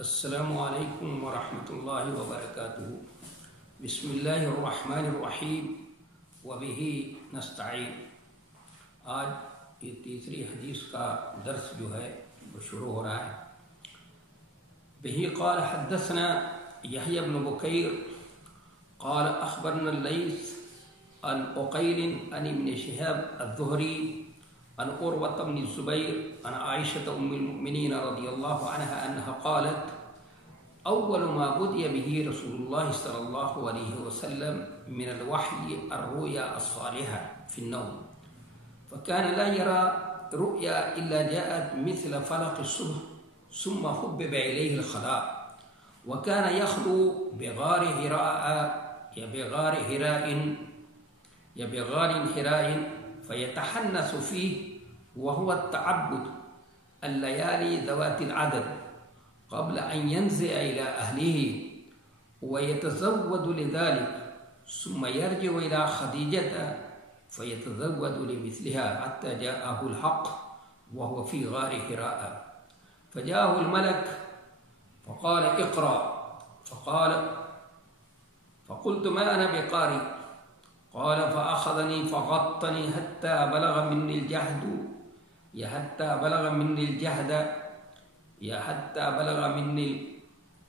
السلام علیکم ورحمۃ اللہ وبرکاتہ۔ بسم اللہ الرحمن الرحیم وبہ نستعین۔ آج یہ تیسری حدیث کا درس جو ہے وہ شروع ہو رہا ہے۔ بہ قال حدثنا یحییٰ بن بکیر قال اخبرنا اللیث عن عقیل عن ابن شہاب الزہری عن عروة بن الزبير عن عائشة أم المؤمنين رضي الله عنها أنها قالت: أول ما بدأ به رسول الله صلى الله عليه وسلم من الوحي الرؤيا الصالحة في النوم، فكان لا يرى رؤيا إلا جاءت مثل فلق الصبح ثم حبب إليه الخلاء، وكان يخلو بغار هراء يا بغار هراء فيتحنث فيه، وهو التعبد الليالي ذوات العدد قبل أن ينزع إلى أهله، ويتزود لذلك ثم يرجع إلى خديجة فيتزود لمثلها حتى جاءه الحق وهو في غار حراء، فجاءه الملك فقال: اقرأ، فقلت: ما أنا بقارئ. قال: فأخذني فغطني حتى بلغ مني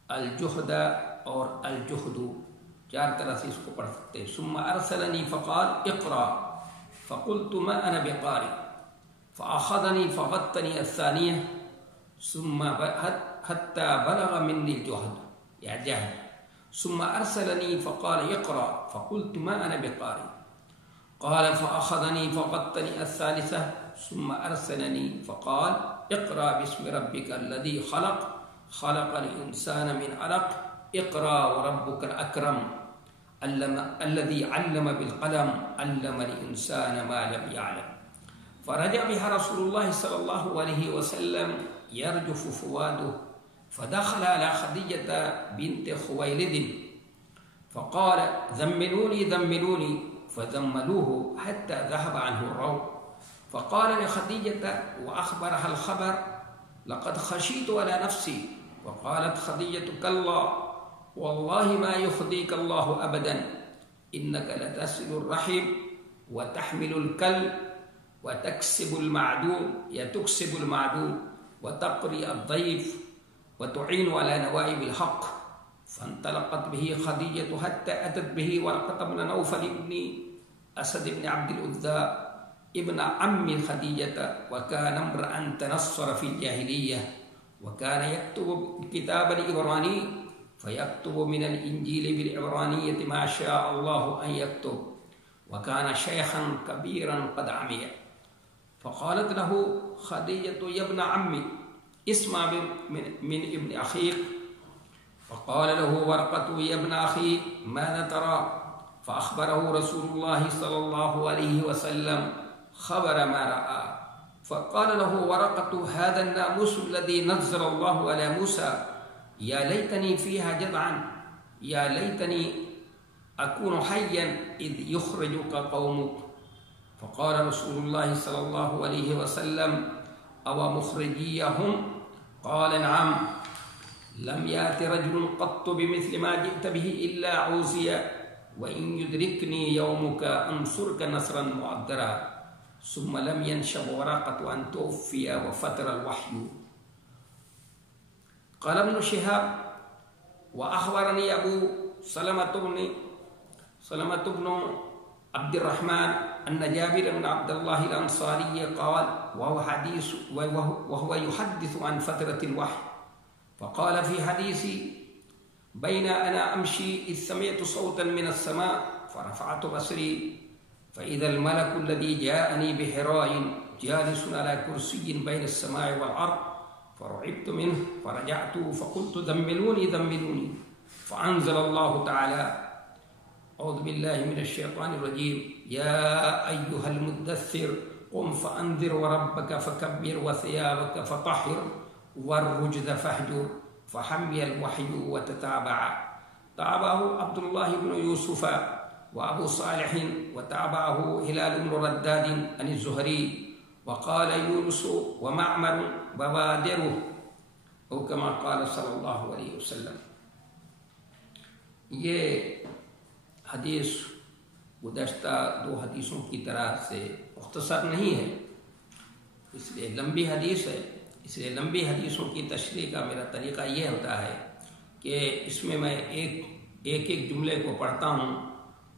الجهد اور الجهد چار طرح سے اس کو پڑھ سکتے ہیں۔ ثم أرسلني فقال: اقرأ، فقلت: ما أنا بقارئ. فأخذني فغطني الثانية ثم حتى بلغ مني الجهد، ثم أرسلني فقال: اقرأ، فقلت: ما أنا بقارئ. قال: فأخذني فغطني الثالثة ثم أرسلني فقال: اقرأ باسم ربك الذي خلق الإنسان من علق، اقرأ وربك الأكرم الذي علم بالقلم علم الإنسان ما لم يعلم. فرجع بها رسول الله صلى الله عليه وسلم يرجف فؤاده، فدخل على خديجة بنت خويلد فقال: ذملوني، فذملوه حتى ذهب عنه الروع، فقال لخديجة وأخبرها الخبر: لقد خشيت على نفسي. وقالت خديجة: كلا والله ما يخزيك الله أبدا، إنك لتصل الرحم وتحمل الكل وتكسب المعدوم وتقري الضيف وتعين على نوائب الحق. فانطلقت به خديجة حتى أتت به ورقة بن نوفل بن أسد بن عبد العزى ابن عم خديجة، وكان امرأ تنصر في الجاهلية، وكان يكتب الكتاب العبراني، فيكتب من الإنجيل بالعبرانية ما شاء الله أن يكتب، وكان شيخا كبيرا قد عمي. فقالت له خديجة: يا ابن عمي، اسمع من ابن أخيك. فقال له ورقة: يا ابن أخي، ماذا ترى؟ فأخبره رسول الله صلى الله عليه وسلم خبر ما رأى. فقال له ورقة: هذا الناموس الذي نزل الله على موسى، يا ليتني فيها جذعا، يا ليتني أكون حيا إذ يخرجك قومك. فقال رسول الله صلى الله عليه وسلم: أو مخرجيهم؟ قال: نعم. لم يأت رجل قط بمثل ما جئت به إلا عوزي، وإن يدركني يومك أنصرك نصرا مؤدرا. ثم لم ينشب ورقة أن توفي وفتر الوحي. قال ابن شهاب: وأخبرني أبو سلمة بن عبد الرحمن أن جابر بن عبد الله الأنصاري قال وهو يحدث عن فترة الوحي، فقال في حديثي: بين أنا أمشي إذ سمعت صوتا من السماء، فرفعت بصري فإذا الملك الذي جاءني بحراء جالس على كرسي بين السماء والأرض، فرعبت منه فرجعت فقلت: ذملوني. فأنزل الله تعالى: أعوذ بالله من الشيطان الرجيم، يا أيها المدثر قم فأنذر وربك فكبر وثيابك فطهر والرجز فاهجر. فحمي الوحي تابعه عبد الله بن يوسف وأبو صالح، وتابعه هلال بن رداد عن الزهري، وقال يونس ومعمر بوادره او کما قال صلی اللہ علیہ وسلم۔ یہ حدیث گزشتہ 2 حدیثوں کی طرح سے مختصر نہیں ہے، اس لیے لمبی حدیث ہے، اس لیے لمبی حدیثوں کی تشریح کا میرا طریقہ یہ ہوتا ہے کہ اس میں ایک جملے کو پڑھتا ہوں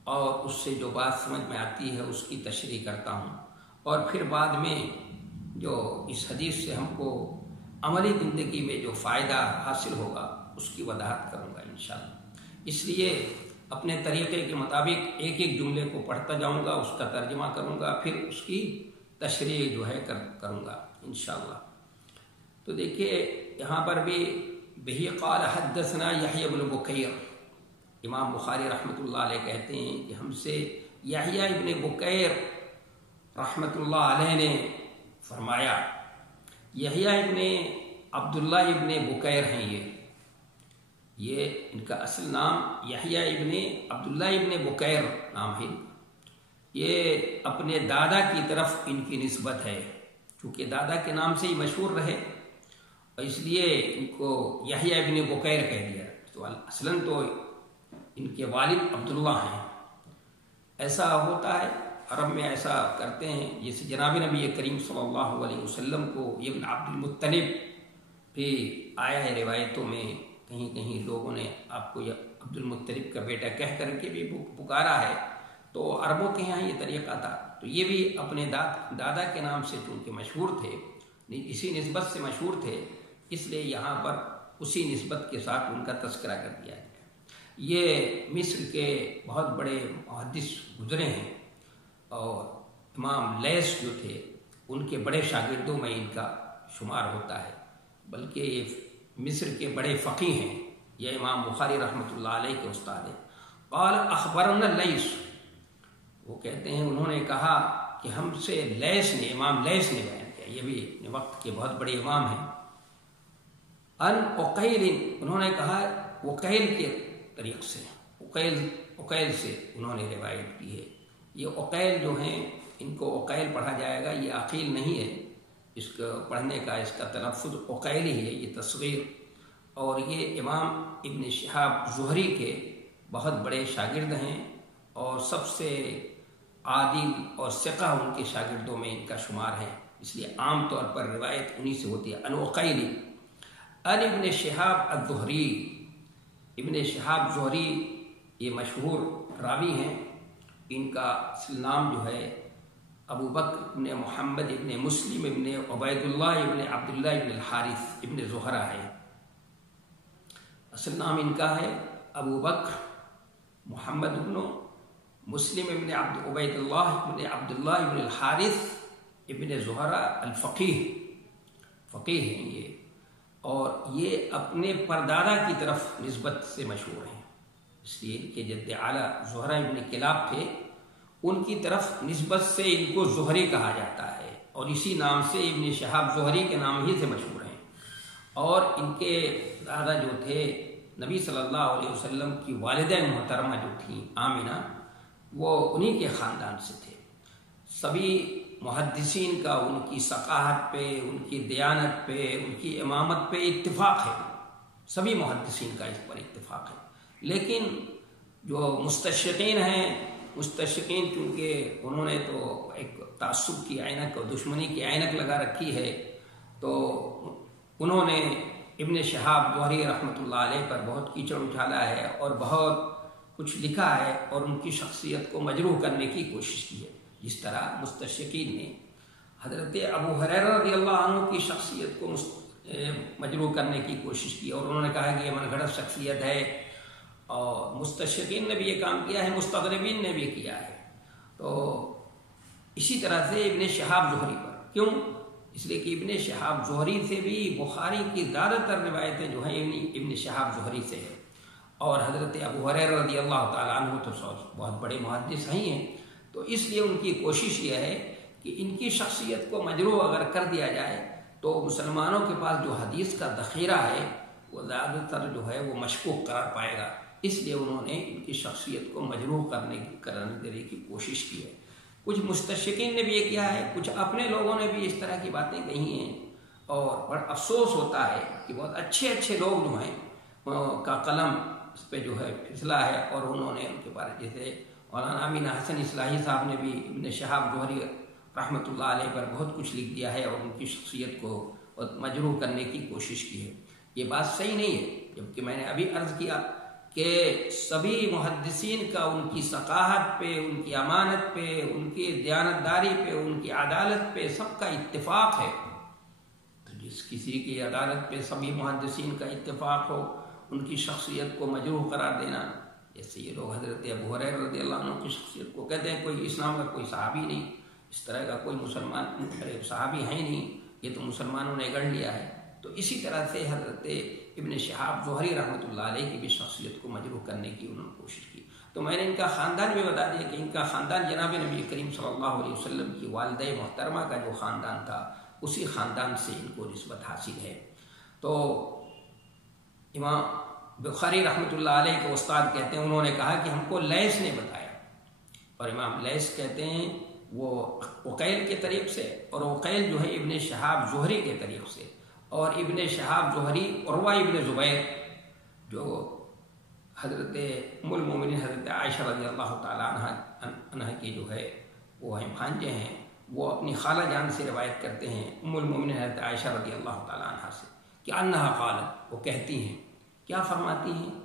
اور اس سے جو بات سمجھ میں آتی ہے اس کی تشریح کرتا ہوں، اور پھر بعد میں جو اس حدیث سے ہم کو عملی زندگی میں جو فائدہ حاصل ہوگا اس کی وضاحت کروں گا انشاءاللہ۔ اس لیے اپنے طریقے کے مطابق ایک جملے کو پڑھتا جاؤں گا، اس کا ترجمہ کروں گا، پھر اس کی تشریح جو ہے کروں گا انشاءاللہ۔ تو دیکھیے یہاں پر بھی بہی قال حدثنا یحییٰ بن بکیر، امام بخاری رحمۃ اللہ علیہ کہتے ہیں کہ ہم سے یحییٰ ابن بکیر رحمۃ اللہ علیہ نے فرمایا۔ یحییٰ ابن عبداللہ ابن بکیر ہیں، یہ ان کا اصل نام یحییٰ ابن عبداللہ ابن بکیر نام ہے، یہ اپنے دادا کی طرف ان کی نسبت ہے، چونکہ دادا کے نام سے ہی مشہور رہے اور اس لیے ان کو یحییٰ ابن بکیر کہہ دیا۔ تو اصلاً تو ان کے والد عبداللہ ہیں۔ ایسا ہوتا ہے عرب میں، ایسا کرتے ہیں، جیسے جناب نبی کریم صلی اللہ علیہ وسلم کو ابن عبد المطلب بھی آیا ہے روایتوں میں، کہیں کہیں لوگوں نے آپ کو عبد المطلب کا بیٹا کہہ کر کے بھی پکارا ہے، تو عربوں کے یہاں یہ طریقہ تھا۔ تو یہ بھی اپنے دادا کے نام سے چونکہ مشہور تھے، اسی نسبت سے مشہور تھے، اس لیے یہاں پر اسی نسبت کے ساتھ ان کا تذکرہ کر دیا گیا۔ یہ مصر کے بہت بڑے محدث گزرے ہیں، اور امام لیث جو تھے ان کے بڑے شاگردوں میں ان کا شمار ہوتا ہے، بلکہ یہ مصر کے بڑے فقیہ ہیں، یہ امام بخاری رحمۃ اللہ علیہ کے استاد ہیں۔ قال اخبرنا لیث، وہ کہتے ہیں انہوں نے کہا کہ ہم سے لیث نے، امام لیث نے بیان کیا، یہ بھی اپنے وقت کے بہت بڑے امام ہیں۔ ان عقیل، انہوں نے کہا عقیل کے طریق سے، عقیل سے انہوں نے روایت کی ہے۔ یہ عقیل جو ہیں ان کو عقیل پڑھا جائے گا، یہ عقیل نہیں ہے، اس کو پڑھنے کا اس کا تلفظ عقیل ہی ہے، یہ تصغیر۔ اور یہ امام ابن شہاب زہری کے بہت بڑے شاگرد ہیں، اور سب سے عادل اور ثقہ ان کے شاگردوں میں ان کا شمار ہے، اس لیے عام طور پر روایت انہی سے ہوتی ہے۔ ان عقیل ان ابن شہاب الزہری، ابن شہاب زہری یہ مشہور راوی ہیں، ان کا اصل نام جو ہے ابو بکر ابن محمد ابن مسلم ابن عبید اللہ ابن عبداللہ ابن الحارث ابن زہرہ ہے، اصل نام ان کا ہے ابو بکر محمد ابن مسلم ابن عبید اللہ ابن عبداللہ ابن الحارث ابن زہرہ الفقیہ، فقیہ ہیں یہ، اور یہ اپنے پردادا کی طرف نسبت سے مشہور ہیں، اس لیے ان کے جد اعلیٰ زہرہ ابن کلاب تھے، ان کی طرف نسبت سے ان کو زہری کہا جاتا ہے، اور اسی نام سے ابن شہاب زہری کے نام ہی سے مشہور ہیں۔ اور ان کے دادا جو تھے نبی صلی اللہ علیہ وسلم کی والدہ محترمہ جو تھیں آمنہ، وہ انہی کے خاندان سے تھے۔ سبھی محدثین کا ان کی ثقافت پہ، ان کی دیانت پہ، ان کی امامت پہ اتفاق ہے، سبھی محدثین کا اس پر اتفاق ہے، لیکن جو مستشرقین ہیں، مستشرقین کیونکہ انہوں نے تو ایک تعصب کی عینک اور دشمنی کی عینک لگا رکھی ہے، تو انہوں نے ابن شہاب زہری رحمۃ اللہ علیہ پر بہت کیچڑ اچھالا ہے اور بہت کچھ لکھا ہے، اور ان کی شخصیت کو مجروح کرنے کی کوشش کی ہے، جس طرح مستشرقین نے حضرت ابو ہریرہ رضی اللہ عنہ کی شخصیت کو مجروح کرنے کی کوشش کی، اور انہوں نے کہا کہ یہ من گھڑت شخصیت ہے، اور مستشرقین نے بھی یہ کام کیا ہے، مستغربین نے بھی کیا ہے۔ تو اسی طرح سے ابن شہاب زہری پر، کیوں؟ اس لیے کہ ابن شہاب زہری سے بھی بخاری کی زیادہ تر روایتیں جو ہیں ابن شہاب زہری سے ہیں، اور حضرت ابو ہریرہ رضی اللہ تعالیٰ عنہ تو بہت بڑے محدث ہیں، تو اس لیے ان کی کوشش یہ ہے کہ ان کی شخصیت کو مجروح اگر کر دیا جائے تو مسلمانوں کے پاس جو حدیث کا ذخیرہ ہے وہ زیادہ تر جو ہے وہ مشکوک قرار پائے گا، اس لیے انہوں نے ان کی شخصیت کو مجروح کرنے کی کوشش کی ہے۔ کچھ مستشرقین نے بھی یہ کیا ہے، کچھ اپنے لوگوں نے بھی اس طرح کی باتیں کہی ہیں، اور بڑا افسوس ہوتا ہے کہ بہت اچھے اچھے لوگ جو ہیں کا قلم اس پہ جو ہے پھسلا ہے، اور انہوں نے ان کے بارے جیسے مولانا امین حسن اصلاحی صاحب نے بھی ابن شہاب زہری رحمۃ اللہ علیہ پر بہت کچھ لکھ دیا ہے اور ان کی شخصیت کو مجروح کرنے کی کوشش کی ہے۔ یہ بات صحیح نہیں ہے، جبکہ میں نے ابھی عرض کیا کہ سبھی محدثین کا ان کی ثقافت پہ، ان کی امانت پہ، ان کی دیانتداری پہ، ان کی عدالت پہ سب کا اتفاق ہے۔ تو جس کسی کی عدالت پہ سبھی محدثین کا اتفاق ہو، ان کی شخصیت کو مجروح قرار دینا، جیسے یہ لوگ حضرت ابو ہریرہ رضی اللہ عنہ کی شخصیت کو کہتے ہیں کوئی اسلام کا کوئی صحابی نہیں، اس طرح کا کوئی مسلمان صحابی ہے نہیں، یہ تو مسلمانوں نے گڑھ لیا ہے۔ تو اسی طرح سے حضرت ابن شہاب زہری رحمۃ اللہ علیہ کی بھی شخصیت کو مجروح کرنے کی انہوں نے کوشش کی۔ تو میں نے ان کا خاندان بھی بتا دیا کہ ان کا خاندان جناب نبی کریم صلی اللہ علیہ وسلم کی والدہ محترمہ کا جو خاندان تھا، اسی خاندان سے ان کو نسبت حاصل ہے۔ تو امام بخاری رحمۃ اللہ علیہ کے استاد کہتے ہیں، انہوں نے کہا کہ ہم کو لیث نے بتایا، اور امام لیث کہتے ہیں وہ عقیل کے طریق سے، اور عقیل جو ہے ابن شہاب زہری کے طریق سے، اور ابن شہاب زہری عروہ ابن زبیر جو حضرت ام المومنین حضرت عائشہ رضی اللہ تعالیٰ عنہ کی جو ہے وہ ہیں بھانجے ہیں، وہ اپنی خالہ جان سے روایت کرتے ہیں ام المومنین حضرت عائشہ رضی اللہ تعالیٰ عنہ سے کہ انہا قالت، وہ کہتی ہیں، کیا فرماتی ہیں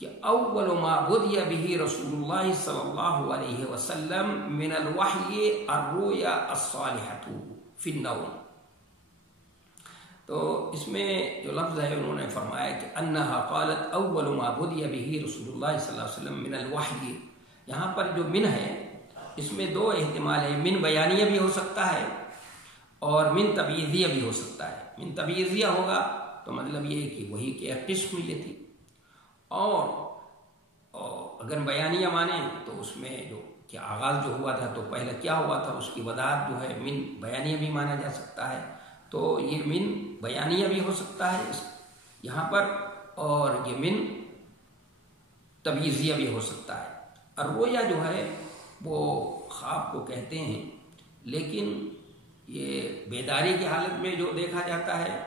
کہ اول ما بدی به رسول اللہ صلی اللہ علیہ وسلم من الوحی الرؤیا الصالحۃ فی النوم۔ تو اس میں جو لفظ ہے انہوں نے فرمایا کہ انہا قالت اول ما بدی به رسول اللہ صلی اللہ علیہ وسلم من الوحی، یہاں پر جو من ہے اس میں دو احتمال ہے، من بیانیہ بھی ہو سکتا ہے اور من تبعیضیہ بھی ہو سکتا ہے۔ من تبعیضیہ ہوگا تو مطلب یہ ہے کہ وہی کی ایک قسم یہ تھی، اور اگر بیانیہ مانیں تو اس میں جو کہ آغاز جو ہوا تھا تو پہلے کیا ہوا تھا اس کی وضاحت جو ہے من بیانیہ بھی مانا جا سکتا ہے، تو یہ من بیانیہ بھی ہو سکتا ہے یہاں پر، اور یہ من تبعیضیہ بھی ہو سکتا ہے۔ الرؤیا جو ہے وہ خواب کو کہتے ہیں، لیکن یہ بیداری کی حالت میں جو دیکھا جاتا ہے،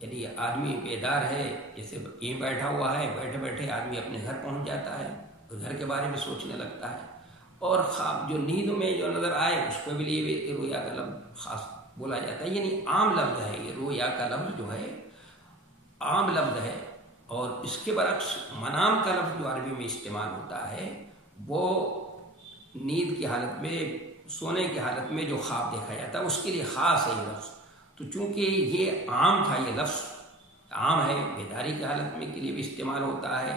یعنی آدمی بیدار ہے، جیسے یہیں بیٹھا ہوا ہے، بیٹھے بیٹھے آدمی اپنے گھر پہنچ جاتا ہے اور گھر کے بارے میں سوچنے لگتا ہے، اور خواب جو نیند میں جو نظر آئے اس کو بھی لیے رویا کا لفظ خاص بولا جاتا ہے، یعنی عام لفظ ہے یہ رویا کا لفظ جو ہے عام لفظ ہے، اور اس کے برعکس منام کا لفظ جو عربی میں استعمال ہوتا ہے وہ نیند کی حالت میں، سونے کی حالت میں جو خواب دیکھا جاتا ہے اس کے لیے خاص ہے یہ لفظ۔ تو چونکہ یہ عام تھا، یہ لفظ عام ہے، بیداری کی حالت میں کے لیے بھی استعمال ہوتا ہے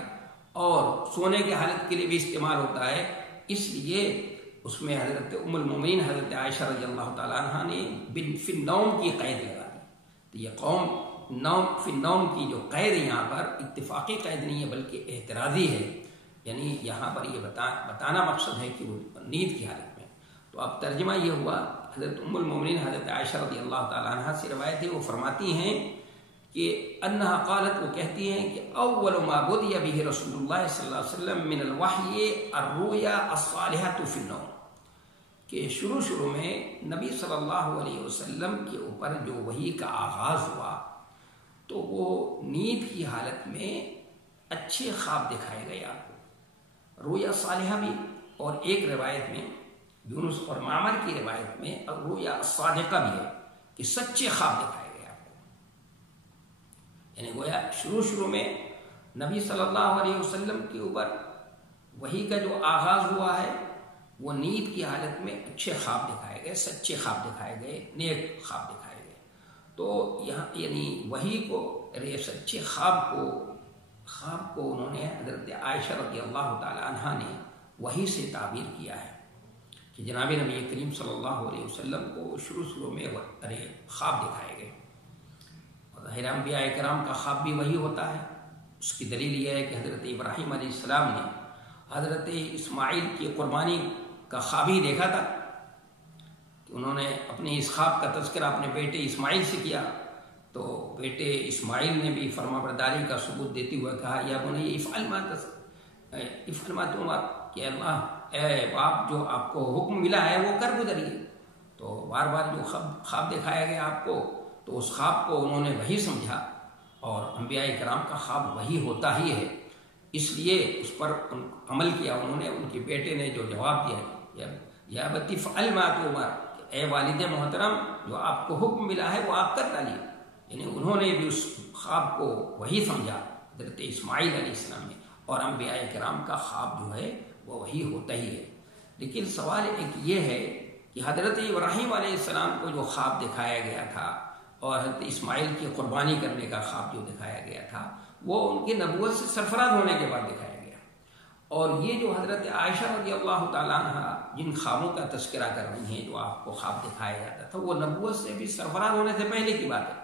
اور سونے کی حالت کے لیے بھی استعمال ہوتا ہے، اس لیے اس میں حضرت ام المومنین حضرت عائشہ رضی اللہ تعالیٰ عنہ نے فی النوم کی قید لگا دی۔ تو یہ قوم نوم فی النوم کی جو قید ہے یہاں پر اتفاقی قید نہیں ہے بلکہ اعتراضی ہے، یعنی یہاں پر یہ بتانا مقصد ہے کہ وہ نیند کی حالت میں۔ تو اب ترجمہ یہ ہوا، حضرت ام المومنین حضرت عائشہ رضی اللہ تعالیٰ عنہ سے روایت ہے، وہ فرماتی ہیں کہ انہا قالت، وہ کہتی ہیں کہ اول ما بدی به رسول اللہ صلی اللہ علیہ وسلم من الوحی الرؤیا الصالحۃ فی النوم، کہ شروع میں نبی صلی اللہ علیہ وسلم کے اوپر جو وحی کا آغاز ہوا تو وہ نیند کی حالت میں اچھے خواب دکھائے گئے آپ کو، رؤیا صالحہ بھی، اور ایک روایت میں یونس اور معمر کی روایت میں الرؤیا الصادقہ بھی ہے کہ سچے خواب دکھائے گئے آپ کو، یعنی گویا شروع میں نبی صلی اللہ علیہ وسلم کے اوپر وحی کا جو آغاز ہوا ہے وہ نیند کی حالت میں اچھے خواب دکھائے گئے، سچے خواب دکھائے گئے، نیک خواب دکھائے گئے۔ تو یہاں یعنی وحی کو، سچے خواب کو انہوں نے حضرت عائشہ رضی اللہ تعالی عنہ نے وحی سے تعبیر کیا ہے کہ جناب نبی کریم صلی اللہ علیہ وسلم کو شروع میں خواب دکھائے گئے، اور ظاہر انبیاء کرام کا خواب بھی وہی ہوتا ہے۔ اس کی دلیل یہ ہے کہ حضرت ابراہیم علیہ السلام نے حضرت اسماعیل کی قربانی کا خواب ہی دیکھا تھا کہ انہوں نے اپنے اس خواب کا تذکرہ اپنے بیٹے اسماعیل سے کیا، تو بیٹے اسماعیل نے بھی فرما برداری کا ثبوت دیتے ہوئے کہا یا بنی افعل ما تؤمر، کہ اللہ اے باپ جو آپ کو حکم ملا ہے وہ کر گزریے۔ تو بار بار جو خواب دکھایا گیا آپ کو تو اس خواب کو انہوں نے وہی سمجھا، اور انبیاء کرام کا خواب وہی ہوتا ہی ہے، اس لیے اس پر عمل کیا انہوں نے۔ ان کے بیٹے نے جو جواب دیا، یا ابتی فعل ما تؤمر، اے والد محترم جو آپ کو حکم ملا ہے وہ آپ کر ڈالیے، یعنی انہوں نے بھی اس خواب کو وہی سمجھا حضرت اسماعیل علیہ السلام نے، اور انبیاء کرام کا خواب جو ہے وہ وہی ہوتا ہی ہے۔ لیکن سوال ایک یہ ہے کہ حضرت ابراہیم علیہ السلام کو جو خواب دکھایا گیا تھا اور حضرت اسماعیل کی قربانی کرنے کا خواب جو دکھایا گیا تھا وہ ان کی نبوت سے سرفراز ہونے کے بعد دکھایا گیا، اور یہ جو حضرت عائشہ رضی اللہ تعالیٰ عنہ جن خوابوں کا تذکرہ کر رہی ہیں جو آپ کو خواب دکھایا جاتا تھا، وہ نبوت سے بھی سرفراز ہونے سے پہلے کی بات ہے۔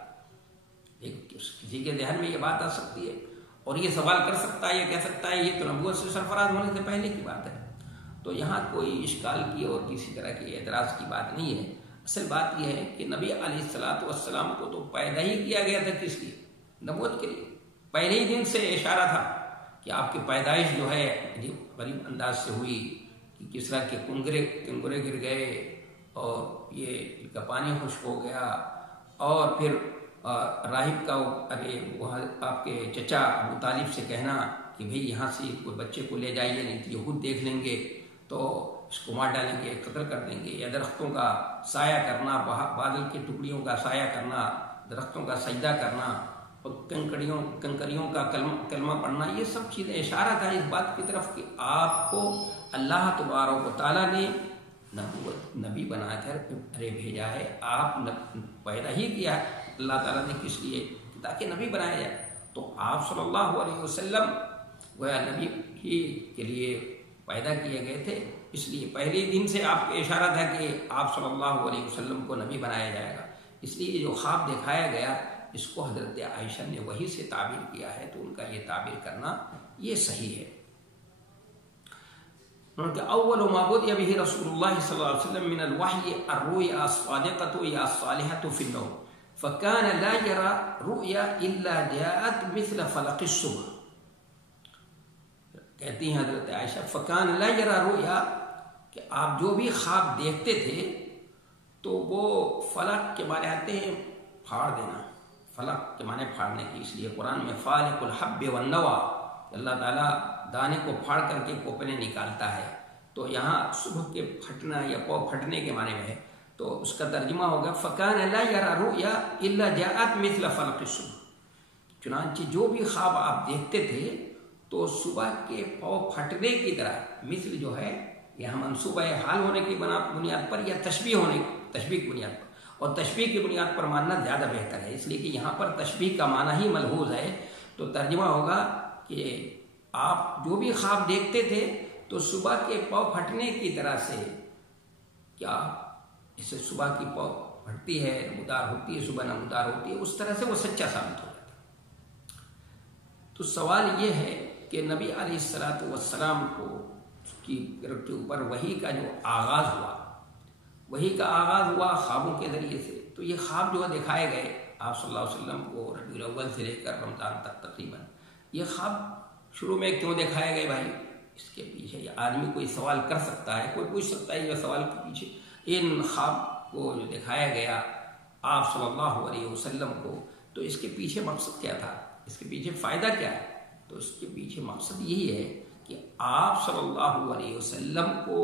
لیکن کسی کے ذہن میں یہ بات آ سکتی ہے اور یہ سوال کر سکتا ہے، یہ کہہ سکتا ہے یہ تو نبوت سے سرفراز ہونے سے پہلے کی بات ہے۔ تو یہاں کوئی اشکال کی اور کسی طرح کی اعتراض کی بات نہیں ہے۔ اصل بات یہ ہے کہ نبی علیہ السلام کو تو پیدا ہی کیا گیا تھا کس لیے؟ نبوت کے لیے۔ پہلے ہی دن سے اشارہ تھا کہ آپ کی پیدائش جو ہے غریب انداز سے ہوئی، کہ کس طرح کے کنگرے گر گئے اور یہ کا پانی خشک ہو گیا، اور پھر راہب کا وہ آپ کے چچا ابو طالب سے کہنا کہ بھئی یہاں سے کوئی بچے کو لے جائیے نہیں تو یہود دیکھ لیں گے تو اس کو مار ڈالیں گے، قتل کر دیں گے، یا درختوں کا سایہ کرنا، بادل کی ٹکڑیوں کا سایہ کرنا، درختوں کا سجدہ کرنا، اور کنکریوں کا کلمہ پڑھنا، یہ سب چیزیں اشارہ تھا اس بات کی طرف کہ آپ کو اللہ تبارک و تعالیٰ نے نبی بنا کر بھیجا ہے، آپ پیدا ہی کیا ہے اللہ تعالیٰ نے کس لیے؟ تاکہ نبی بنایا جائے۔ تو آپ صلی اللہ علیہ وسلم وہ نبی ہی کے لیے پیدا کیے گئے تھے، اس لیے پہلے دن سے آپ کو اشارہ تھا کہ آپ صلی اللہ علیہ وسلم کو نبی بنایا جائے گا۔ اس لیے جو خواب دکھایا گیا اس کو حضرت عائشہ نے وہی سے تعبیر کیا ہے، تو ان کا یہ تعبیر کرنا یہ صحیح ہے۔ اول ما بدأ به رسول الله صلى الله عليه وسلم من الوحي الرؤيا الصادقة یا الصالحة في النوم فكان لا يرى رؤيا الا جاءت مثل فلق الصبح۔ کہتی ہیں حضرت عائشہ فکان لا یرا رؤیا، کہ آپ جو بھی خواب دیکھتے تھے تو وہ فلق کے معنی آتے ہیں پھاڑ دینا، فلق کے معنی پھاڑنے کی، اس لیے قرآن میں فالق الحب والنوى، اللہ تعالیٰ دانے کو پھاڑ کر کے کوپلیں نکالتا ہے، تو یہاں صبح کے پھٹنا یا پو پھٹنے کے معنی میں ہے، تو اس کا ترجمہ ہوگا فکان لا یرا رؤیا الا جاءت مثل فلق الصبح، چنانچہ جو بھی خواب آپ دیکھتے تھے تو صبح کے پاؤ پھٹنے کی طرح، مثل جو ہے یہاں منصوبہ حال ہونے کی بنیاد پر یا تشبیہ کی بنیاد پر، اور تشبیہ کی بنیاد پر ماننا زیادہ بہتر ہے، اس لیے کہ یہاں پر تشبیہ کا معنی ہی ملحوظ ہے، تو ترجمہ ہوگا کہ آپ جو بھی خواب دیکھتے تھے تو صبح کے پاؤ پھٹنے کی طرح سے، کیا اس سے صبح کی پاؤ پھٹتی ہے، نمودار ہوتی ہے، صبح نمودار ہوتی ہے، اس طرح سے وہ سچا ثابت ہو جاتا ہے۔ تو سوال یہ ہے کہ نبی علیہ السلام کو کے اوپر وحی کا جو آغاز ہوا، وحی کا آغاز ہوا خوابوں کے ذریعے سے، تو یہ خواب جو دکھائے گئے آپ صلی اللہ علیہ وسلم کو ربیع الاول سے لے کر رمضان تک تقریباً، یہ خواب شروع میں کیوں دکھائے گئے بھائی؟ اس کے پیچھے یہ آدمی کوئی سوال کر سکتا ہے، کوئی پوچھ سکتا ہے یہ سوال کے پیچھے ان خواب کو جو دکھایا گیا آپ صلی اللہ علیہ وسلم کو، تو اس کے پیچھے مقصد کیا تھا، اس کے پیچھے فائدہ کیا ہے؟ تو اس کے پیچھے مقصد یہی ہے کہ آپ صلی اللہ علیہ وسلم کو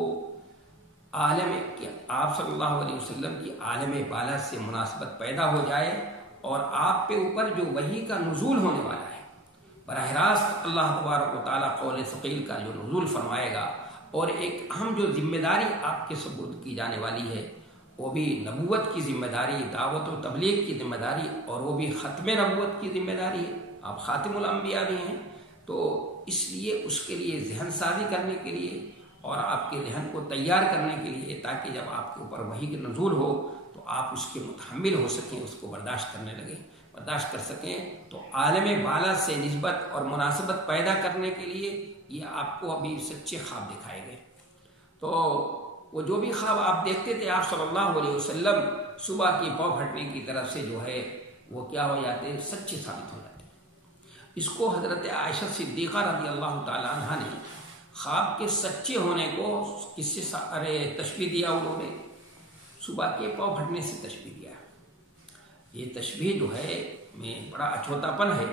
آپ صلی اللہ علیہ وسلم کی عالم بالا سے مناسبت پیدا ہو جائے، اور آپ پہ اوپر جو وحی کا نزول ہونے والا ہے، براہ راست اللہ تبارک و تعالیٰ قول ثقیل کا جو نزول فرمائے گا، اور ایک اہم جو ذمہ داری آپ کے سپرد کی جانے والی ہے، وہ بھی نبوت کی ذمہ داری، دعوت و تبلیغ کی ذمہ داری، اور وہ بھی ختم نبوت کی ذمہ داری ہے، آپ خاتم الانبیاء بھی ہیں، تو اس لیے اس کے لیے ذہن سازی کرنے کے لیے اور آپ کے ذہن کو تیار کرنے کے لیے، تاکہ جب آپ کے اوپر وحی کا نزول ہو تو آپ اس کے متحمل ہو سکیں، اس کو برداشت کر سکیں، تو عالم بالا سے نسبت اور مناسبت پیدا کرنے کے لیے یہ آپ کو ابھی سچے خواب دکھائے گئے۔ تو وہ جو بھی خواب آپ دیکھتے تھے آپ صلی اللہ علیہ وسلم صبح کی پاؤ پھٹنے کی طرف سے جو ہے وہ کیا ہو جاتے ہیں؟ سچے ثابت ہو جاتے ہیں۔ اس کو حضرت عائشہ صدیقہ رضی اللہ تعالیٰ عنہ نے خواب کے سچے ہونے کو کس سے تشبیہ دیا؟ انہوں نے صبح کے پاؤ پھٹنے سے تشبیہ دیا، یہ تشبیہ جو ہے میں بڑا اچھوتا پن ہے،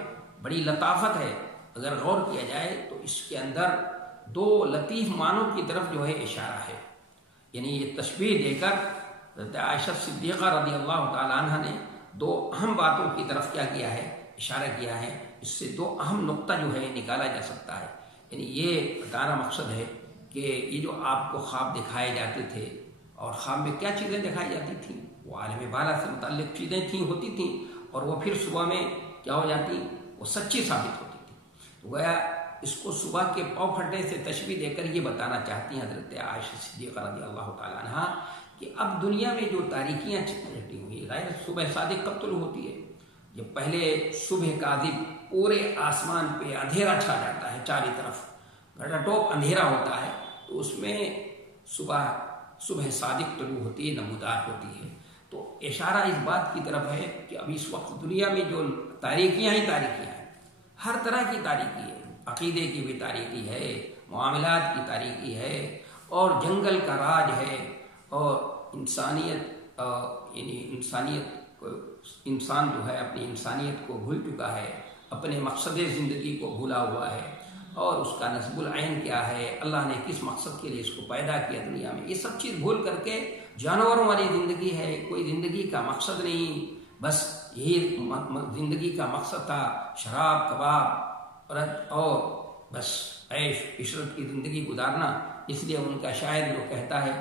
بڑی لطافت ہے. اگر غور کیا جائے تو اس کے اندر دو لطیف معنوں کی طرف جو ہے اشارہ ہے. یعنی یہ تشبیہ دے کر حضرت عائشہ صدیقہ رضی اللہ تعالیٰ عنہ نے دو اہم باتوں کی طرف کیا کیا ہے، اشارہ کیا ہے. اس سے دو اہم نقطہ جو ہے نکالا جا سکتا ہے. یعنی یہ بتانا مقصد ہے کہ یہ جو آپ کو خواب دکھائے جاتے تھے، اور خواب میں کیا چیزیں دکھائی جاتی تھیں، وہ عالم بالا سے متعلق چیزیں ہوتی تھیں، اور وہ پھر صبح میں کیا ہو جاتی، وہ سچی ثابت ہوتی تھی. تو گویا اس کو صبح کے پاؤں پھٹنے سے تشبیہ دے کر یہ بتانا چاہتی ہیں حضرت عائشہ صدیقہ رضی اللہ تعالیٰ عنہ کہ اب دنیا میں جو تاریکیاں چھٹی ہوئی، ظاہر صبح صادق کب طلوع ہوتی ہے؟ جب پہلے صبح کاذب پورے آسمان پہ اندھیرا چھا جاتا ہے، چاری طرف گھٹا ٹوپ اندھیرا ہوتا ہے، تو اس میں صبح صادق طلوع ہوتی ہے، نمودار ہوتی ہے. تو اشارہ اس بات کی طرف ہے کہ اب اس وقت دنیا میں جو تاریکیاں ہی تاریکیاں ہیں، ہر طرح کی تاریکی ہے. عقیدے کی بھی تاریکی ہے، معاملات کی تاریکی ہے، اور جنگل کا راج ہے، اور انسانیت یعنی انسان جو ہے اپنی انسانیت کو بھول چکا ہے، اپنے مقصد زندگی کو بھولا ہوا ہے، اور اس کا نصب العین کیا ہے، اللہ نے کس مقصد کے لیے اس کو پیدا کیا دنیا میں، یہ سب چیز بھول کر کے جانوروں والی زندگی ہے. کوئی زندگی کا مقصد نہیں، بس یہی زندگی کا مقصد تھا، شراب کباب اور بس عیش عشرت کی زندگی گزارنا. اس لیے ان کا شاعر جو کہتا ہے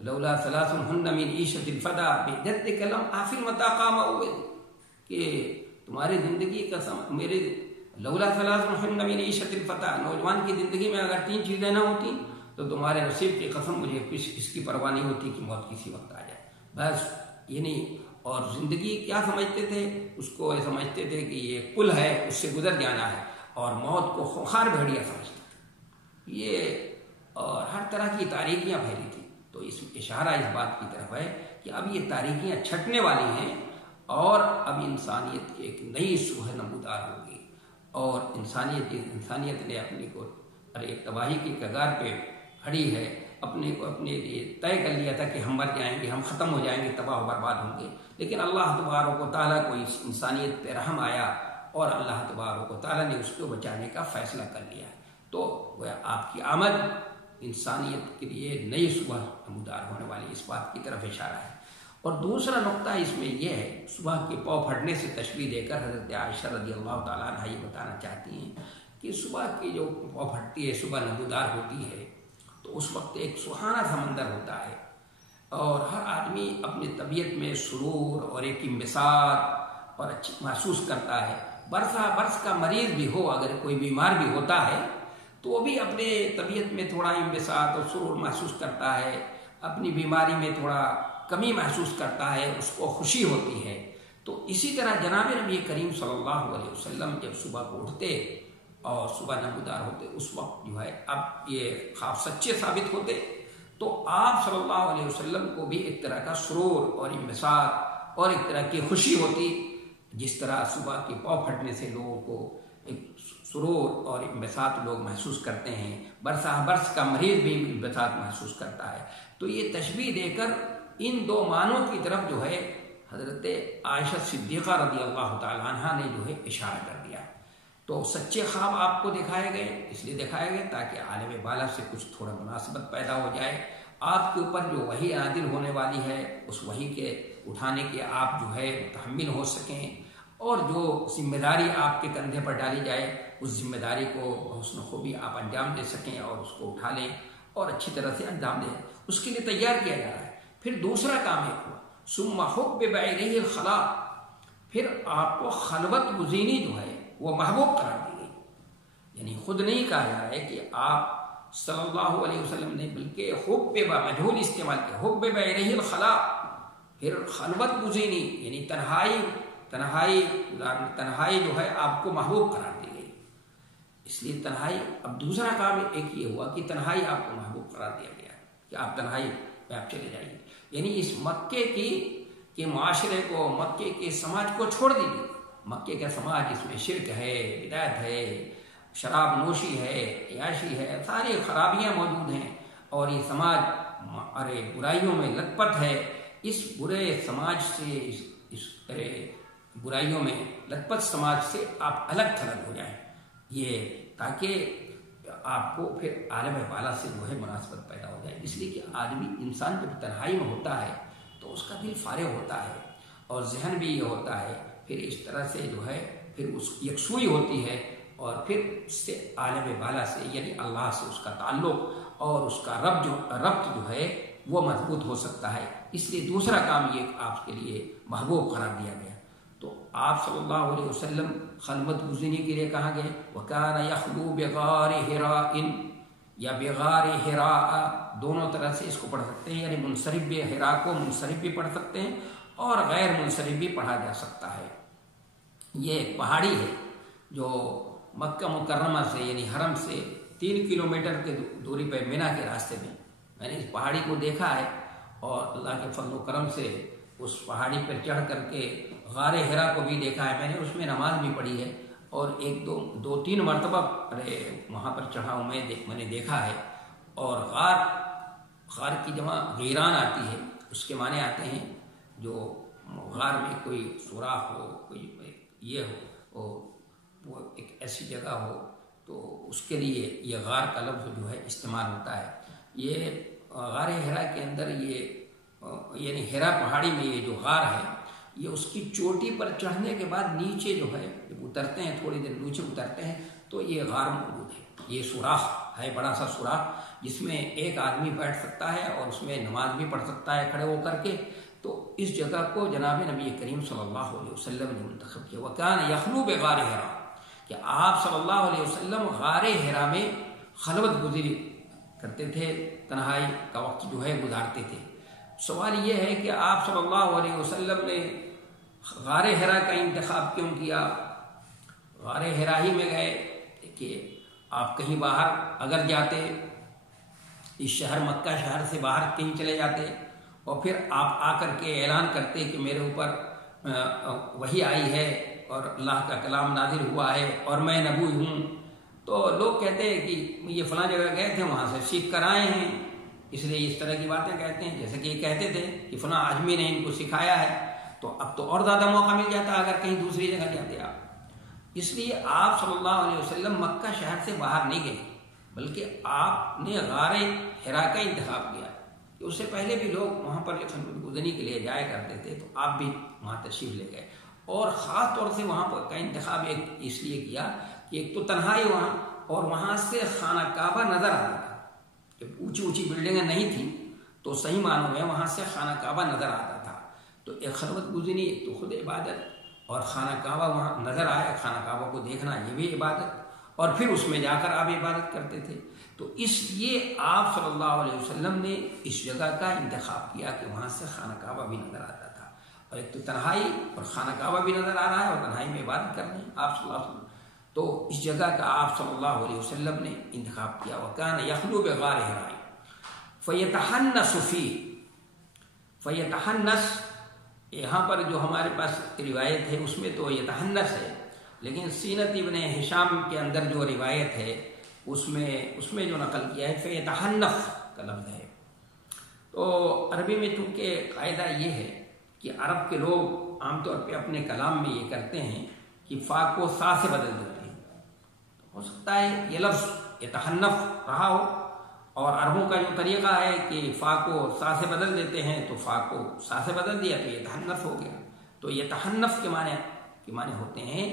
لولا ثلاث ہن من عیشت الفدا بجد کلم آفل متا قام اوے، کہ تمہاری زندگی کا میرے لولا ثلاث ہن من عیشت الفدا، نوجوان کی زندگی میں اگر تین چیزیں نہ ہوتی تو تمہارے نصیب کی قسم مجھے اس کی پرواہ نہیں ہوتی کہ موت کسی وقت آ جائے. بس یہ نہیں. اور زندگی کیا سمجھتے تھے؟ اس کو سمجھتے تھے کہ یہ پل ہے، اس سے گزر جانا ہے، اور موت کو خوخار بھیڑیا سمجھتے تھے. یہ اور ہر طرح کی تاریکیاں پھیلی تھی. تو اس اشارہ اس بات کی طرف ہے کہ اب یہ تاریکیاں چھٹنے والی ہیں، اور اب انسانیت کی ایک نئی صبح نمودار ہوگی، اور انسانیت نے اپنے کو ایک تباہی کی کگار پہ کھڑی ہے، اپنے لیے طے کر لیا تھا کہ ہم مر جائیں گے، ہم ختم ہو جائیں گے، تباہ و برباد ہوں گے. لیکن اللہ تبارک و تعالیٰ کو اس انسانیت پہ رحم آیا، اور اللہ تبارک و تعالیٰ نے اس کو بچانے کا فیصلہ کر لیا. تو وہ آپ کی آمد انسانیت کے لیے نئی صبح نمودار ہونے والی اس بات کی طرف اشارہ ہے. اور دوسرا نقطہ اس میں یہ ہے، صبح کے پاؤں پھٹنے سے تشبیہ دے کر حضرت عائشہ رضی اللہ تعالیٰ عنہ یہ بتانا چاہتی ہیں کہ صبح کی جو پاؤں پھٹتی ہے، صبح نمودار ہوتی ہے، تو اس وقت ایک سہانا سمندر ہوتا ہے، اور ہر آدمی اپنی طبیعت میں سرور اور ایک انبساط اور اچھی محسوس کرتا ہے. برس کا مریض بھی ہو، اگر کوئی بیمار بھی ہوتا ہے تو وہ بھی اپنے طبیعت میں تھوڑا انبساط اور سرور محسوس کرتا ہے، اپنی بیماری میں تھوڑا کمی محسوس کرتا ہے، اس کو خوشی ہوتی ہے. تو اسی طرح جناب نبی کریم صلی اللہ علیہ وسلم جب صبح کو اٹھتے اور صبح نمودار ہوتے، اس وقت جو ہے اب یہ خواب سچے ثابت ہوتے، تو آپ صلی اللہ علیہ وسلم کو بھی ایک طرح کا سرور اور انبساط اور ایک طرح کی خوشی ہوتی. جس طرح صبح کے پاؤں پھٹنے سے لوگوں کو ایک سرور اور انبساط لوگ محسوس کرتے ہیں، برس کا مریض بھی انبساط محسوس کرتا ہے. تو یہ تشبیہ دے کر ان دو معنوں کی طرف جو ہے حضرت عائشہ صدیقہ رضی اللہ تعالیٰ عنہ نے جو ہے اشارہ کر دیا. تو سچے خواب آپ کو دکھائے گئے، اس لیے دکھائے گئے تاکہ عالم بالا سے کچھ تھوڑا مناسبت پیدا ہو جائے. آپ کے اوپر جو وحی نازل ہونے والی ہے، اس وحی کے اٹھانے کے آپ جو ہے متحمل ہو سکیں، اور جو ذمہ داری آپ کے کندھے پر ڈالی جائے اس ذمہ داری کو حسن خوبی آپ انجام دے سکیں، اور اس کو اٹھا لیں اور اچھی طرح سے انجام دیں. اس کے لیے تیار کیا جا رہا ہے. پھر دوسرا کام ہے ثم حب بعینہ الخلا، پھر آپ کو خلوت گزینی جو ہے وہ محبوب قرار دی گئی. یعنی خود نہیں کہا جا رہا ہے کہ آپ صلی اللہ علیہ وسلم نے، بلکہ حب مجہول استعمال کیا، حب بعینہ الخلا، پھر خلوت گزینی یعنی تنہائی جو ہے آپ کو محبوب قرار دی گئی. اس لیے تنہائی، اب دوسرا کام ایک یہ ہوا کہ تنہائی آپ کو محبوب قرار دیا گیا کہ آپ تنہائی میں آپ چلے جائیے. یعنی اس مکے کے معاشرے کو، مکے کے سماج کو چھوڑ دیجیے. مکے کا سماج، اس میں شرک ہے، بدعت ہے، شراب نوشی ہے، عیاشی ہے، ساری خرابیاں موجود ہیں، اور یہ سماج برائیوں میں لت پت ہے. اس برے سماج سے، اس اس برائیوں میں لت پت سماج سے آپ الگ تھلگ ہو جائیں، یہ تاکہ آپ کو پھر عالم بالا سے جو ہے مناسبت پیدا ہو جائے۔ اس لیے کہ آدمی انسان جب تنہائی میں ہوتا ہے تو اس کا دل فارغ ہوتا ہے اور ذہن بھی یہ ہوتا ہے، پھر اس طرح سے جو ہے پھر اس یکسوئی ہوتی ہے، اور پھر اس سے عالم بالا سے یعنی اللہ سے اس کا تعلق اور اس کا ربط جو ہے وہ مضبوط ہو سکتا ہے۔ اس لیے دوسرا کام یہ آپ کے لیے محبوب قرار دیا گیا۔ تو آپ صلی اللہ علیہ وسلم خلوت گزینی کے لیے کہا گئے، وَكَانَ يَخْلُو بِغَارِ حِرَاءٍ یا بغار حراء، دونوں طرح سے اس کو پڑھ سکتے ہیں، یعنی منصرف بھی حراء کو منصرف بھی پڑھ سکتے ہیں اور غیر منصرف بھی پڑھا جا سکتا ہے۔ یہ ایک پہاڑی ہے جو مکہ مکرمہ سے یعنی حرم سے 3 کلومیٹر کے دوری پہ مینا کے راستے میں نے اس پہاڑی کو دیکھا ہے، اور اللہ کے فضل و کرم سے اس پہاڑی پر چڑھ کر کے غار حراء کو بھی دیکھا ہے میں نے، اس میں نماز بھی پڑھی ہے، اور 2-3 مرتبہ وہاں پر چڑھا ہوں میں نے دیکھا ہے۔ اور غار کی جمع غیران آتی ہے، اس کے معنی آتے ہیں جو غار میں کوئی سوراخ ہو، کوئی یہ ہو، وہ ایک ایسی جگہ ہو، تو اس کے لیے یہ غار کا لفظ جو ہے استعمال ہوتا ہے۔ یہ غار حراء کے اندر یہ یعنی حراء پہاڑی میں یہ جو غار ہے، یہ اس کی چوٹی پر چڑھنے کے بعد نیچے جو ہے جب اترتے ہیں، تھوڑی دیر نیچے اترتے ہیں تو یہ غار موجود ہے۔ یہ سوراخ ہے، بڑا سا سوراخ، جس میں ایک آدمی بیٹھ سکتا ہے اور اس میں نماز بھی پڑھ سکتا ہے کھڑے ہو کر کے۔ تو اس جگہ کو جناب نبی کریم صلی اللہ علیہ وسلم نے منتخب کیا، وَكَانَ يَخْلُو بِغَارِ حراء، کہ آپ صلی اللہ علیہ وسلم غار حراء میں خلوت گزاری کرتے تھے، تنہائی کا وقت جو ہے گزارتے تھے۔ سوال یہ ہے کہ آپ صلی اللہ علیہ وسلم نے غار حراء کا انتخاب کیوں کیا؟ غار حراء ہی میں گئے کہ آپ کہیں باہر اگر جاتے، اس شہر مکہ شہر سے باہر کہیں چلے جاتے اور پھر آپ آ کر کے اعلان کرتے کہ میرے اوپر وحی آئی ہے اور اللہ کا کلام نازل ہوا ہے اور میں نبی ہوں، تو لوگ کہتے ہیں کہ یہ فلاں جگہ گئے تھے، وہاں سے سیکھ کر آئے ہیں، اس لیے اس طرح کی باتیں کہتے ہیں۔ جیسے کہ یہ کہتے تھے کہ فلاں آدمی نے ان کو سکھایا ہے، تو اب تو اور زیادہ موقع مل جاتا اگر کہیں دوسری جگہ جاتے آپ۔ اس لیے آپ صلی اللہ علیہ وسلم مکہ شہر سے باہر نہیں گئے، بلکہ آپ نے غار حراء کا انتخاب کیا کہ اس سے پہلے بھی لوگ وہاں پر خلوت گزاری کے لیے جایا کرتے تھے، تو آپ بھی وہاں تشریف لے گئے، اور خاص طور سے وہاں پر کا انتخاب اس لیے کیا کہ ایک تو تنہائی وہاں، اور وہاں سے خانہ کعبہ نظر آتا تھا، جب اونچی اونچی بلڈنگیں نہیں تھیں تو صحیح معنوں میں وہاں سے خانہ کعبہ نظر آتا تھا۔ تو ایک خلوت گزاری ایک تو خود عبادت، اور خانہ کعبہ وہاں نظر آئے، خانہ کعبہ کو دیکھنا یہ بھی عبادت، اور پھر اس میں جا کر آپ عبادت کرتے تھے۔ تو اس لیے آپ صلی اللہ علیہ وسلم نے اس جگہ کا انتخاب کیا کہ وہاں سے خانہ کعبہ بھی نظر آتا تھا، اور ایک تو تنہائی اور خانہ کعبہ بھی نظر آ رہا ہے، اور تنہائی میں عبادت کر رہے ہیں آپ صلی اللہ علیہ وسلم۔ تو اس جگہ کا آپ صلی اللہ علیہ وسلم نے انتخاب کیا، وَكَانَ يَخْلُو بِغَارِ حراء فَيَتَحَنَّسُ فِيهِ۔ فَيَتَحَنَّسُ، یہاں پر جو ہمارے پاس روایت ہے اس میں تو یتحنس ہے، لیکن سینت ابن ہشام کے اندر جو روایت ہے اس میں جو نقل کیا ہے فیتحنف کا لفظ ہے۔ تو عربی میں چونکہ قاعدہ یہ ہے کہ عرب کے لوگ عام طور پہ اپنے کلام میں یہ کرتے ہیں کہ فا کو سا سے بدل دیتے ہیں، ہو سکتا ہے یہ لفظ یتحنف رہا ہو، اور عربوں کا جو طریقہ ہے کہ فا کو سا سے بدل دیتے ہیں، تو فا کو سا سے بدل دیا تو یہ تحنف ہو گیا۔ تو یہ تحنف کے معنی ہوتے ہیں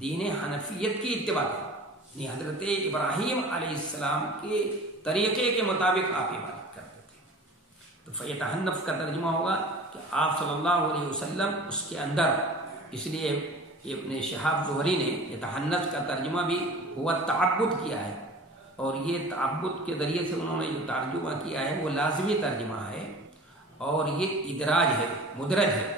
دین حنفیت کی اتباع، یعنی حضرت ابراہیم علیہ السلام کے طریقے کے مطابق آپ عبادت کرتے تھے۔ تو فیتحنف کا ترجمہ ہوگا کہ آپ صلی اللہ علیہ وسلم اس کے اندر، اس لیے ابن شہاب زہری نے یتحنف کا ترجمہ بھی ہوا تعبد کیا ہے، اور یہ تعبد کے ذریعے سے انہوں نے جو ترجمہ کیا ہے وہ لازمی ترجمہ ہے، اور یہ ادراج ہے، مدرج ہے،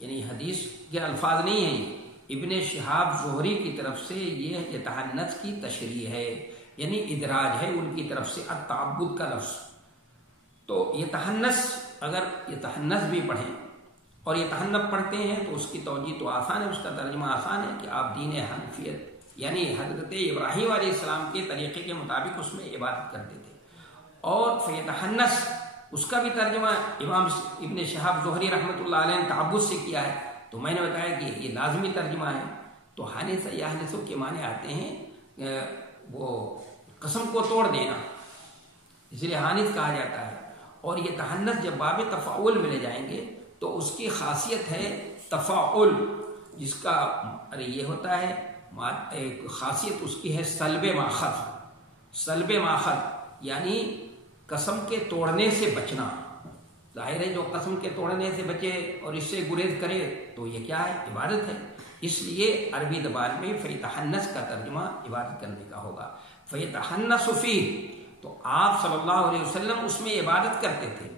یعنی حدیث کے الفاظ نہیں ہیں، ابن شہاب زہری کی طرف سے یہ یتحنس کی تشریح ہے، یعنی ادراج ہے ان کی طرف سے التعبد کا لفظ۔ تو یتحنس، اگر یتحنس بھی پڑھیں اور یتحنف پڑھتے ہیں تو اس کی توجیہ تو آسان ہے، اس کا ترجمہ آسان ہے کہ آپ دین حنفیت یعنی حضرت ابراہیم علیہ السلام کے طریقے کے مطابق اس میں عبادت کرتے تھے۔ اور فیتحنس اس کا بھی ترجمہ امام ابن شہاب زہری رحمۃ اللہ علیہ نے تعبد سے کیا ہے، تو میں نے بتایا کہ یہ لازمی ترجمہ ہے۔ تو حانثہ یا حانثوں کے معنی آتے ہیں وہ قسم کو توڑ دینا، اس لیے حانث کہا جاتا ہے۔ اور یہ تحنث جب باب تفاعل میں لے جائیں گے تو اس کی خاصیت ہے تفاعل، جس کا یہ ہوتا ہے ایک خاصیت اس کی ہے سلب ماخذ۔ سلب ماخذ یعنی قسم کے توڑنے سے بچنا۔ ظاہر ہے جو قسم کے توڑنے سے بچے اور اس سے گریز کرے تو یہ کیا ہے؟ عبادت ہے۔ اس لیے عربی زبان میں فیتحنس کا ترجمہ عبادت کرنے کا ہوگا۔ فیتحنس فیہ، تو آپ صلی اللہ علیہ وسلم اس میں عبادت کرتے تھے۔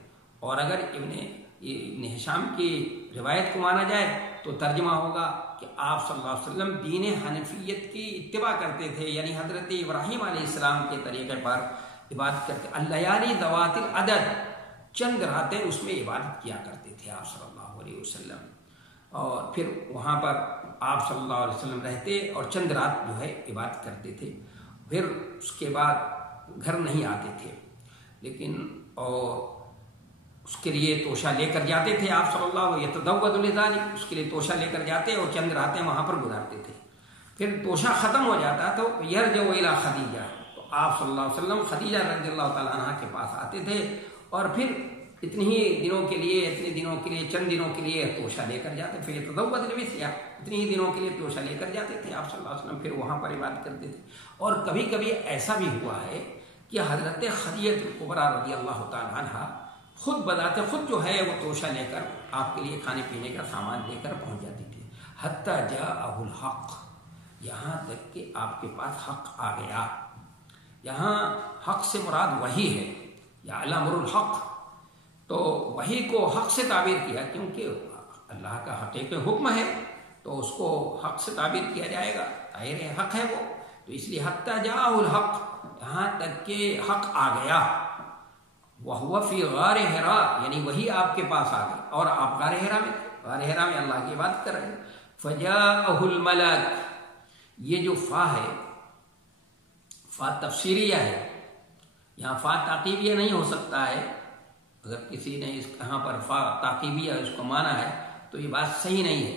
اور اگر ابن ہشام کی روایت کو مانا جائے تو ترجمہ ہوگا کہ آپ صلی اللہ علیہ وسلم دین حنفیت کی اتباع کرتے تھے، یعنی حضرت ابراہیم علیہ السلام کے طریقے پر عبادت کرتے۔ اللیالی ذوات العدد، چند راتیں اس میں عبادت کیا کرتے تھے آپ صلی اللہ علیہ وسلم، اور پھر وہاں پر آپ صلی اللہ علیہ وسلم رہتے اور چند رات جو ہے عبادت کرتے تھے، پھر اس کے بعد گھر نہیں آتے تھے، لیکن اور اس کے لیے توشہ لے کر جاتے تھے آپ صلی اللہ علیہ وسلم، اس کے لیے توشہ لے کر جاتے اور چند راتیں وہاں پر گزارتے تھے۔ پھر توشہ ختم ہو جاتا تو یرجع الی خدیجہ، تو آپ صلی اللہ علیہ وسلم خدیجہ رضی اللہ تعالیٰ عنہ کے پاس آتے تھے، اور پھر اتنے دنوں کے لیے چند دنوں کے لیے توشہ لے کر جاتے، پھر اتنے ہی دنوں کے لیے توشہ لے کر جاتے تھے آپ صلی اللہ علیہ وسلم، پھر وہاں پر عبادت کرتے تھے۔ اور کبھی کبھی ایسا بھی ہوا ہے کہ حضرت خدیجہ کبریٰ رضی اللہ تعالیٰ عنہ خود بذات خود جو ہے وہ توشہ لے کر آپ کے لیے کھانے پینے کا سامان لے کر پہنچ جاتی تھی۔ حتیٰ جاءہ الحق، یہاں تک کہ آپ کے پاس حق آ گیا۔ یہاں حق سے مراد وحی ہے، یا امر الحق، تو وحی کو حق سے تعبیر کیا، کیونکہ اللہ کا حقیقی حکم ہے تو اس کو حق سے تعبیر کیا جائے گا، ظاہر ہے حق ہے وہ، تو اس لیے حتیٰ جاءہ الحق، یہاں تک کہ حق آ گیا۔ وَهُوَ فِي غَارِ حِرَاء، یعنی وہی آپ کے پاس آ گئی اور آپ غار حرا میں تھے، غار حرا میں اللہ کی عبادت کر رہے ہیں۔ فَجَاءَهُ الْمَلَكُ، یہ جو فا ہے فا تفسیریہ ہے، یہاں فا تعقیبیہ نہیں ہو سکتا ہے۔ اگر کسی نے یہاں پر فا تعقیبیہ اس کو مانا ہے تو یہ بات صحیح نہیں ہے،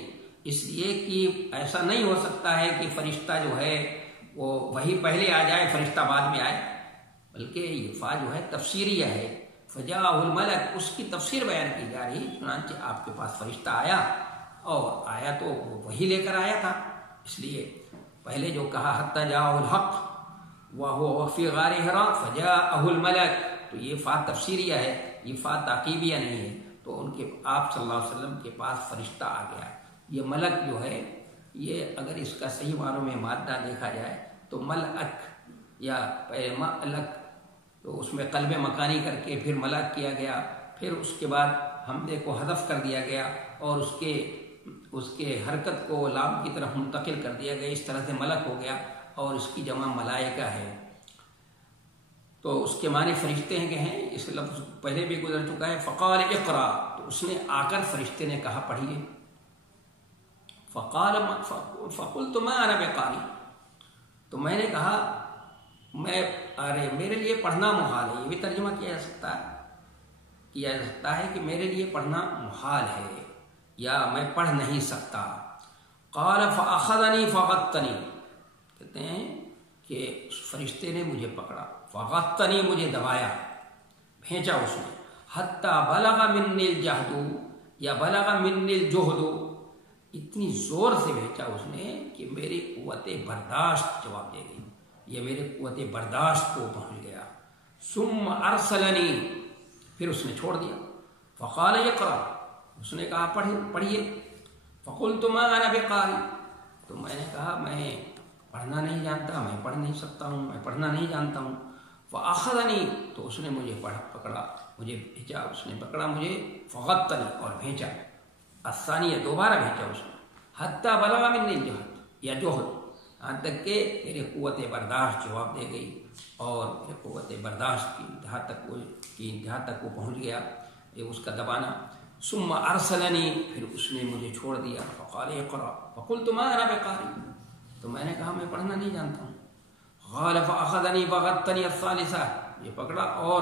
اس لیے کہ ایسا نہیں ہو سکتا ہے کہ فرشتہ جو ہے وہ وہی پہلے آ جائے فرشتہ بعد میں آئے، بلکہ یہ فا جو ہے تفسیریہ ہے۔ فجاءہ الملک، اس کی تفسیر بیان کی جا رہی، چنانچہ آپ کے پاس فرشتہ آیا، اور آیا تو وہ وہی لے کر آیا تھا، اس لیے پہلے جو کہا حتیٰ جاءہ الحق وَهُوَ فِي غَارِ حِرَاء فَجَاءَهُ الْمَلَكُ، تو یہ فا تفسیریہ ہے، یہ فا تعقیبیہ نہیں ہے۔ تو ان کے آپ صلی اللہ علیہ وسلم کے پاس فرشتہ آ گیا۔ یہ ملک جو ہے، یہ اگر اس کا صحیح معنوں میں مادہ دیکھا جائے تو ملک یا ملک، تو اس میں قلب مکانی کر کے پھر ملک کیا گیا، پھر اس کے بعد حمزے کو حذف کر دیا گیا اور اس کے حرکت کو لام کی طرف منتقل کر دیا گیا، اس طرح سے ملک ہو گیا، اور اس کی جمع ملائکہ ہے۔ تو اس کے معنی فرشتے ہیں کہ ہیں، اس لفظ پہلے بھی گزر چکا ہے۔ فقال اقرا، تو اس نے آ کر فرشتے نے کہا پڑھیے۔ فقلت ما انا بقاری، تو میں نے کہا میرے لیے پڑھنا محال ہے۔ یہ بھی ترجمہ کیا جا سکتا ہے کہ میرے لیے پڑھنا محال ہے یا میں پڑھ نہیں سکتا۔ قال فاخذني فغطني، کہتے ہیں کہ فرشتے نے مجھے پکڑا، فغطني، مجھے دبایا، بھینچا اس نے، حتى بلغ مني الجهد، یا بلغ مني الجهد، اتنی زور سے بھینچا اس نے کہ میری قوت برداشت جواب دے گئی، یہ میرے قوت برداشت کو پہنچ گیا۔ ثم ارسلنی، پھر اس نے چھوڑ دیا۔ فقال اقرا، اس نے کہا پڑھیے۔ فقلت ما انا بقاری، تو میں نے کہا میں پڑھنا نہیں جانتا، میں پڑھ نہیں سکتا ہوں، میں پڑھنا نہیں جانتا ہوں۔ فاخذنی، تو اس نے مجھے پکڑا، مجھے بھیجا، اس نے پکڑا مجھے، فغطنی، اور بھیجا، الثانیہ، دوبارہ بھیجا اس نے، حتی بلغ منی الجہد، یا جوہد، یہاں تک کہ میری قوت برداشت جواب دے گئی، اور میری قوت برداشت کی انتہا تک وہ پہنچ گیا، یہ اس کا دبانا۔ ثم ارسلنی، پھر اس نے مجھے چھوڑ دیا۔ فقال اقرا، فقلت ما انا بقاری، تو میں نے کہا میں پڑھنا نہیں جانتا ہوں۔ قال فاخذنی فغطنی الثالثہ، یہ پکڑا اور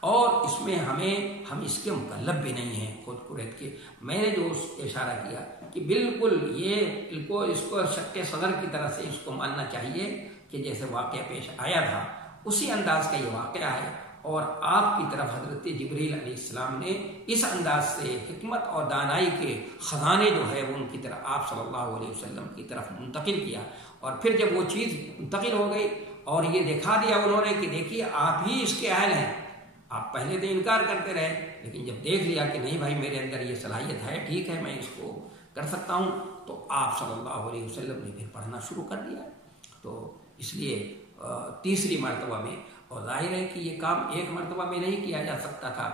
اور اس میں ہم اس کے مکلف بھی نہیں ہیں خود قریت کے. میں نے جو اشارہ کیا کہ بالکل اس کو شق صدر کی طرح سے اس کو ماننا چاہیے کہ جیسے واقعہ پیش آیا تھا اسی انداز کا یہ واقعہ ہے، اور آپ کی طرف حضرت جبریل علیہ السلام نے اس انداز سے حکمت اور دانائی کے خزانے جو ہے وہ ان کی طرف آپ صلی اللہ علیہ وسلم کی طرف منتقل کیا. اور پھر جب وہ چیز منتقل ہو گئی اور یہ دکھا دیا انہوں نے کہ دیکھیے آپ ہی اس کے اہل ہیں. آپ پہلے تو انکار کرتے رہے، لیکن جب دیکھ لیا کہ نہیں بھائی میرے اندر یہ صلاحیت ہے، ٹھیک ہے میں اس کو کر سکتا ہوں، تو آپ صلی اللہ علیہ وسلم نے پھر پڑھنا شروع کر دیا. تو اس لیے تیسری مرتبہ میں، اور ظاہر ہے کہ یہ کام ایک مرتبہ میں نہیں کیا جا سکتا تھا،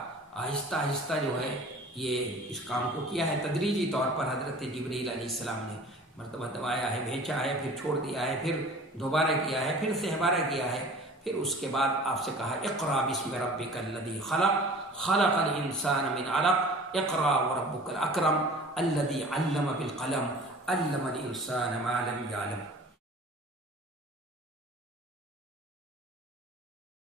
آہستہ آہستہ جو ہے یہ اس کام کو کیا ہے. تدریجی طور پر حضرت جبریل علیہ السلام نے مرتبہ دبایا ہے، بھیجا ہے، پھر چھوڑ دیا ہے، پھر دوبارہ کیا ہے، پھر سہبارہ کیا ہے، پھر اس کے بعد آپ سے کہا اقرا بسم ربک الذی خلق خلق الانسان من علق اقرا وربک الاکرم الذی علم بالقلم علم الانسان ما لم یعلم.